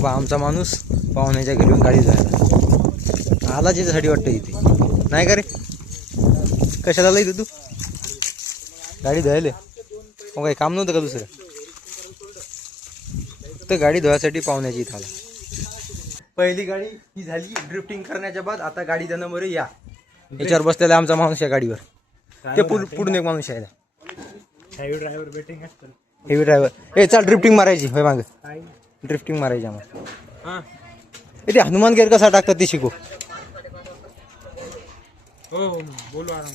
बा आमचा माणूस पाहुण्याच्या घरी येऊन गाडी जायला आला त्याच्यासाठी वाटतं इथे नाही का रे. कशाला आला इथे तू गाडी धुवायला. मग काही काम नव्हतं का दुसरं. तर गाडी धुवायसाठी पाहुण्याची इथं आला. पहिली गाडी ही झाली ड्रिफ्टिंग करण्याच्या बाद. आता गाडी जाणं बरं याच्यावर बसलेला आमचा माणूस या गाडीवर. ते पुढून एक माणूस आहे हेवी ड्रायव्हर बेटिंग असतं. Heavy driver. ए चाल ड्रिफ्टिंग मारायची होय माग. ड्रिफ्टिंग मारायची आम्हाला. ते हनुमान गेअर कसा टाकतात ते शिकू. हो बोलू आराम.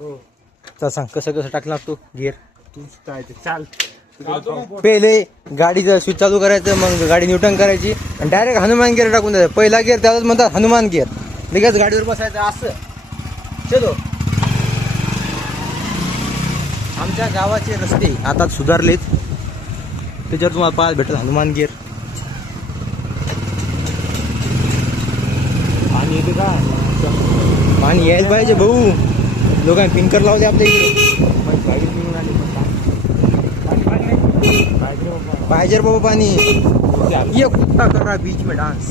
हो चल सांग कसं कसं टाकला तू गिअर. तू काय ते चाल. पहिले गाडीचं स्विच चालू करायचं मग गाडी न्यूटन करायची आणि डायरेक्ट हनुमान गिअर टाकून द्यायचं. पहिला गिअर त्यालाच म्हणतात हनुमान गिअर. लगेच गाडीवर बसायचं असं. चलो. आमच्या गावाचे रस्ते आता सुधारलेत त्याच्यावर तुम्हाला पाहायला भेटत हनुमान गिअर. आणि येते का पाणी यायला पाहिजे भाऊ. लोकांनी पिंकर लावले आपल्या इकडे. पाहिजे बाबा पाणी. ये कुत्ता करा बीच में डान्स.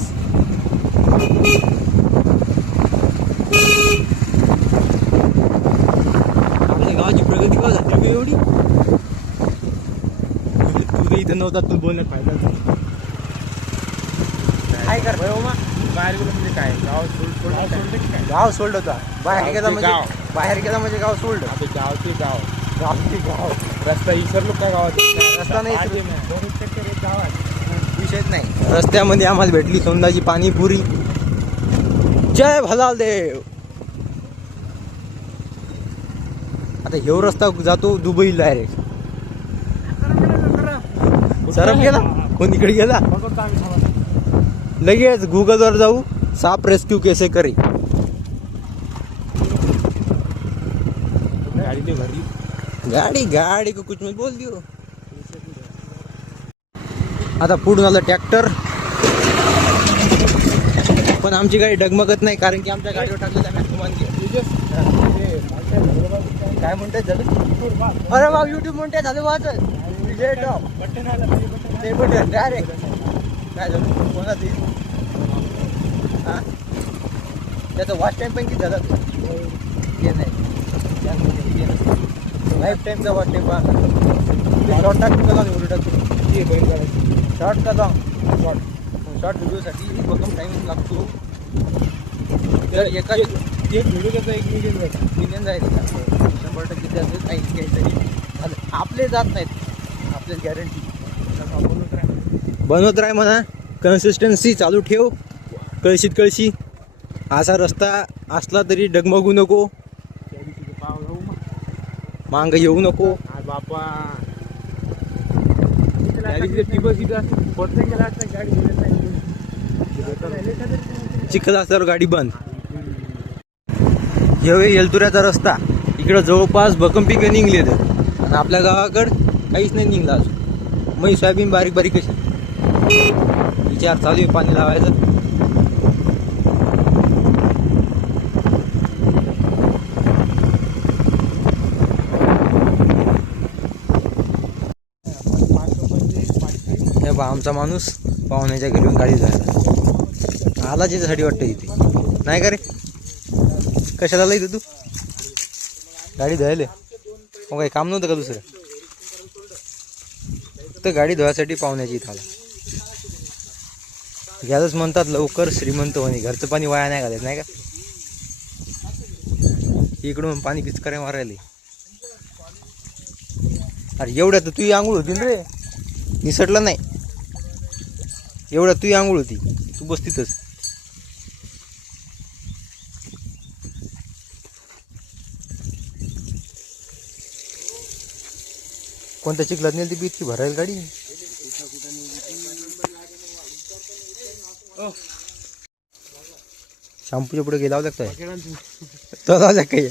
आपल्या गावाची प्रगती का झाली एवढी. तू इथं नव्हता तू बोलण्यात फायदा काय कर बाहेर गेलं म्हणजे काय गाव सोड गाव सोडलं होता. बाहेर गेला म्हणजे बाहेर गेला म्हणजे गाव सोडलं. आता गावचे गाव गावची गाव. रस्ता विसरलो काय गावात. रस्ता नाही गावात विषयच नाही. रस्त्यामध्ये आम्हाला भेटली सोंदाची पाणीपुरी. जय भलाल देव. आता ह्यो रस्ता जातो दुबईला डायरेक्ट. सरप गेला कोण इकडे गेला. लगेच गुगलवर जाऊ साप रेस्क्यू कैसे करे. गाडी को कुछ मत बोल दियो. आता पुढून आलं ट्रॅक्टर. पण आमची गाडी डगमगत नाही कारण की आमच्या गाडीवर टाकलं हनुमान गिअर. काय म्हणतात झालं. अरे बा युट्यूब म्हणते झालं वाच डायरेक्ट. काय झालं कोणा ते हां त्याचा वॉच टाईम पण किती झाला. ते नाही लाईफ टाईमचा वॉच टाईम पहा. शॉर्ट टाकतो का एवढं टाकतो. शॉर्ट का जाऊ शॉर्ट व्हिडिओसाठी भक्कम टाईम लागतो. तर एका एक व्हिडिओ त्याचा 1 मिलियन जाईल का 100% त्याचं काही काहीतरी आपले जात नाहीत. आपल्याला गॅरंटी बनवत राह म्हणा. कन्सिस्टन्सी चालू ठेव. कळशी असा रस्ता असला तरी डगमगू नको. मांग येऊ नको बापा. चिखल असल्यावर गाडी बंद. जेव्हा येलतुऱ्याचा रस्ता इकडं जवळपास भक्कम पिकं निघलेत आणि आपल्या गावाकडं काहीच नाही निघलं अजून. मग सोयाबीन बारीक बारीक कशी विचार चालू आहे पाणी लावायचं. हे बा आमचा माणूस पाहुण्याच्या घरी येऊन गाडी जायला आला त्याच्यासाठी वाटतं इथे नाही का रे. कशाला आला इथे तू गाडी धुवायला. मग काही काम नव्हतं का दुसरं. तर गाडी धुवायसाठी पाहुण्याची इथं आला. घ्यायलाच म्हणतात लवकर श्रीमंत होणे. घरचं पाणी वाया नाही घालायचं नाही का. इकडून पाणी पिचकाऱ्या मारायला. अरे एवढ्या तर तुझी आंघोळ होती रे. निसटलं नाही एवढ्या तुझी आंघोळ होती. तू बस तिथंच. कोणत्या चिखलात नेली ती इतकी भरायला गाडी. शॅम्पूच्या पुढे गेला लागतोय तो लावल्या काही.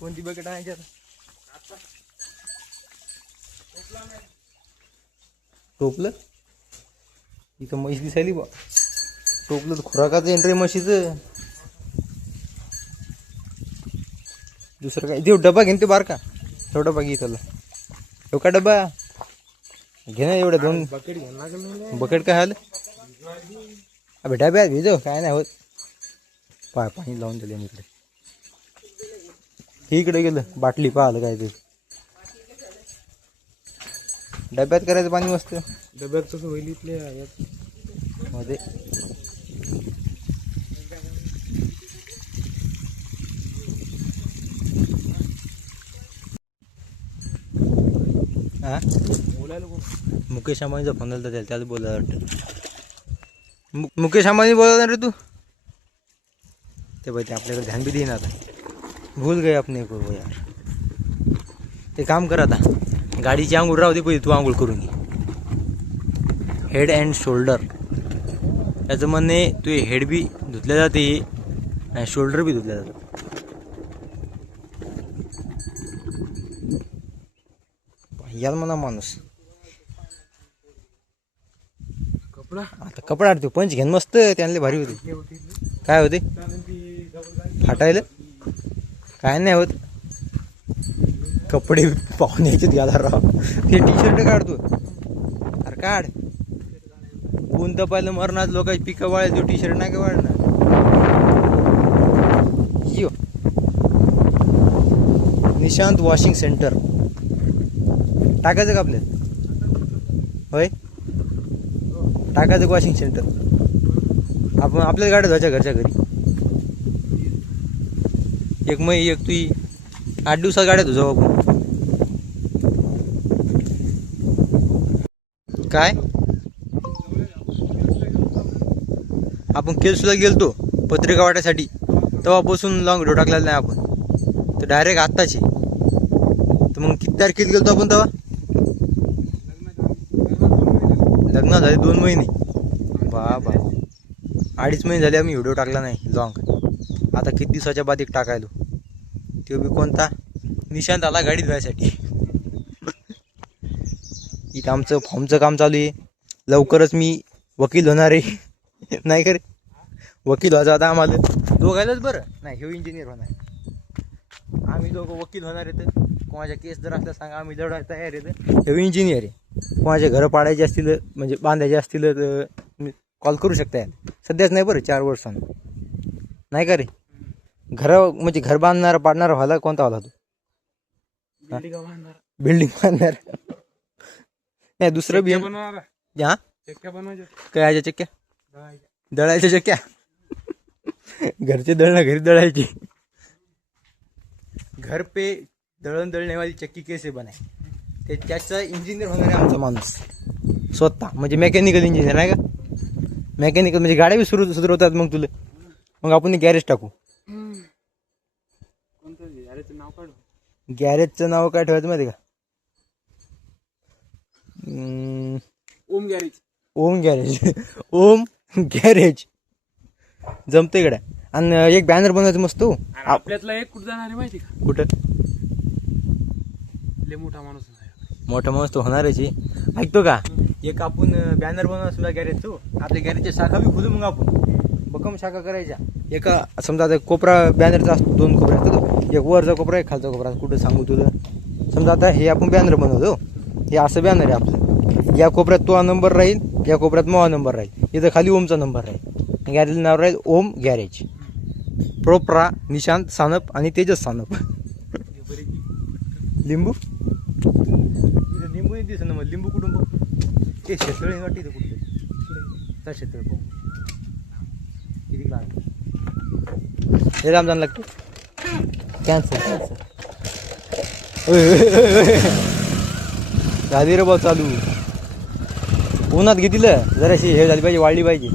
कोणती बकेट आहे टोपलं इथं म्हैस दिसायली बा. टोपलं तर खुराकाचं एंट्री म्हशीचं. दुसरं काय देऊ डबा घेऊन ते बार का तो डबा घे त्याला. तो का डब्बा घे ना एवढं दोन बकेट घ्यायला लागेल ना. बकेट काय झालं अबे डब्यात भिजो काय नाही होत पाणी लावून दिले इकडे इकडे गेलं बाटली पाहिलं काय ते डब्यात करायचं पाणी मस्त डब्यात तसं होईल इथले यात. मध्ये हा बोलायला कोण? मुकेश अंबानीचा फोन आला तर त्याला बोलायला वाटतं मुकेश अंबानी बोलवणार रे तू ते भाई ते आपल्याकडे ध्यान भी देईन आता भूल गए अपने को वो यार ते काम कर आता गाडीची आंघोळ राहू दे पहिले तू आंघोळ करून घे हेड अँड शोल्डर त्याचं म्हणणे तू हेड बी धुतल्या जाते आणि शोल्डर बी धुतल्या जातं याल म्हणा माणूस कपडा आता कपडा तू पंच घेन मस्त त्यांना भारी होते हे होते इथले. काय होते त्यानंतर ती डबल गाडी. फाटायला काय नाही होत कपडे पाहून यायचे घाला राव ते टी शर्ट काढतो अरे काढ ऊन तपायला मरणार लोकांची पिकं वाळेल तो टी शर्ट नाही का वाढणार यो निशांत वॉशिंग सेंटर टाकायचं का आपल्यात होय टाकायचं वॉशिंग सेंटर आपण आपल्याच गाड्या धुवायच्या घरच्या घरी एक तुही 8 दिवसात गाड्या धुजाऊ आपण काय आपण केलसूला गेलतो पत्रिका वाटायसाठी तेव्हापासून लॉंग व्हिडिओ टाकलेला नाही आपण तर डायरेक्ट आत्ताची तर मग किती तारखेला गेलतो आपण तेव्हा लग्न झाले 2 महिने बाबा 2.5 महिने झाले आम्ही व्हिडिओ टाकला नाही लॉंग आता किती दिवसाच्या बाद एक टाकायलो तो बी कोणता निशांत आला गाडी धुवायसाठी इथं आमचं फॉर्मचं काम चालू आहे लवकरच मी वकील होणार आहे नाही का रे वकील व्हायचं आता आम्हाला दोघायलाच बरं नाही हे इंजिनियर होणार आम्ही दोघं वकील होणार आहेत कोणाच्या केस जर असल्या सांगा आम्ही लढायला तयार आहेत हे इंजिनियर आहे कोणाचे घरं पाडायचे असतील म्हणजे बांधायचे असतील तर कॉल करू शकता यार सध्याच नाही बरं 4 वर्षांनी नाही का रे म्हणजे घर बांधणारा पाडणारा व्हायला कोणता व्हायला तू बिल्डिंग बांधणार नाही दुसरं बी बनवणार हा चक्क्या बनवायच्या काय चक्क्या दळायच्या. दळायच्या चक्क्या घरचे दळणं घरी दळायची घर पे दळण दळणेवाली चक्की कैसे बनाय ते त्याचा इंजिनियर होणार आहे आमचा माणूस स्वतः म्हणजे मेकॅनिकल इंजिनियर आहे का मेकॅनिकल म्हणजे गाड्या बी सुधरवतात मग तुला मग आपण गॅरेज टाकू कोणतं याचं नाव काढ गॅरेजचं नाव काय ठेवायचं माहिती का ओम गॅरेज. ओम गॅरेज ओम गॅरेज जमते गड्या आणि एक बॅनर बनवायचं मस्त हो आपल्यातला एक कुठं जाणार आहे माहिती का कुठं लय मोठा माणूस आहे. मोठा माणूस तो होणारच आहे ऐकतो का एक आपण बॅनर बनवणार समजा गॅरेजचो आपल्या गॅरेजच्या शाखा बी खोलू मग आपण बकम शाखा करायच्या एका समजा आता कोपरा बॅनरचा असतो 2 कोपरा असतो एक वरचा कोपरा एक खालचा कोपरा कुठं सांगू तुला समजा आता हे आपण बॅनर बनवतो हे असं बॅनर आहे आपलं या कोपऱ्यात तो नंबर राहील या कोपऱ्यात मोहा नंबर राहील इथं खाली ओमचा नंबर राहील गॅरेजचं नाव राहील ओम गॅरेज प्रोप्रा निशांत सानप आणि तेजस सानप लिंबू इथं लिंबू नाही दिसत ना मग लिंबू कुठून बघ ते शेतळे वाटते इथं कुठे त्या शेतळे पाहू किती लागतं हे रामजान लागतं कॅन्सर झाली रे बा चालू उन्हात घेतील जराशी हे झाली पाहिजे वाढली पाहिजे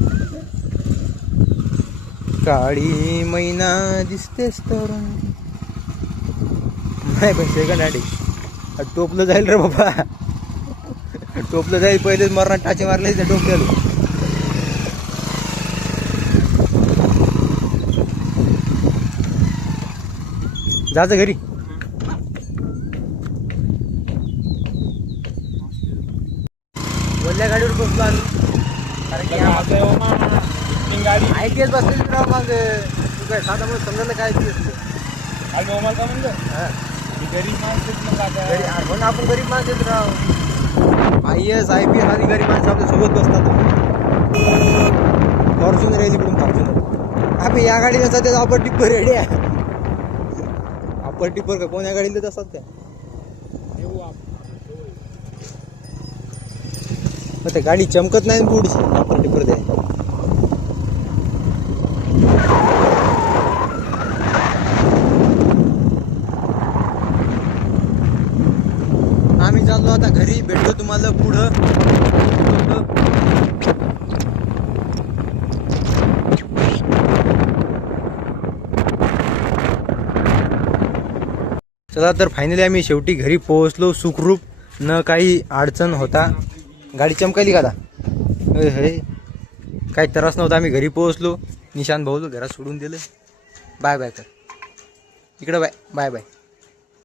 काळी मैना दिसतेस तरुण नाही पण सेकंड हँड टोपलं जाईल रे बाबा टोपलं जाईल पहिलेच मरणार टाचे मारले त्या टोपल्याला जायचं घरी वरल्या गाडीवर बसलो आम्ही कारण की गाडी ITS बसलेली राव मग तू काय साधा म्हणून समजायला काय ती असतं आणि ओमाल का म्हणलं हा गरीब माणसं मग आता हो ना, आपण गरीब माणसं आहेत राव. IAS IPS आधी गरीब माणसं आपल्या सोबत बसतात. फॉर्च्युनर आहे तिकडून फॉर्च्युनर. अबे या गाडीला सध्या अपर टिप्पर रेडी आहे. अपर टिप्पर का कोण या गाडीला देत असतात त्या? येऊ मग ते गाडी चमकत नाही पुढची अपर टिप्पर द्या. आम्ही चाललो आता घरी. भेटतो तुम्हाला पुढं. चला तर फायनली आम्ही शेवटी घरी पोहोचलो सुखरूप. न काही अडचण होता. गाडी चमकायली का आता? हे काही त्रास नव्हता. आम्ही घरी पोहोचलो. निशांत भाऊ घरात सोडून दिलं. बाय बाय कर इकडं. Bye bye bye.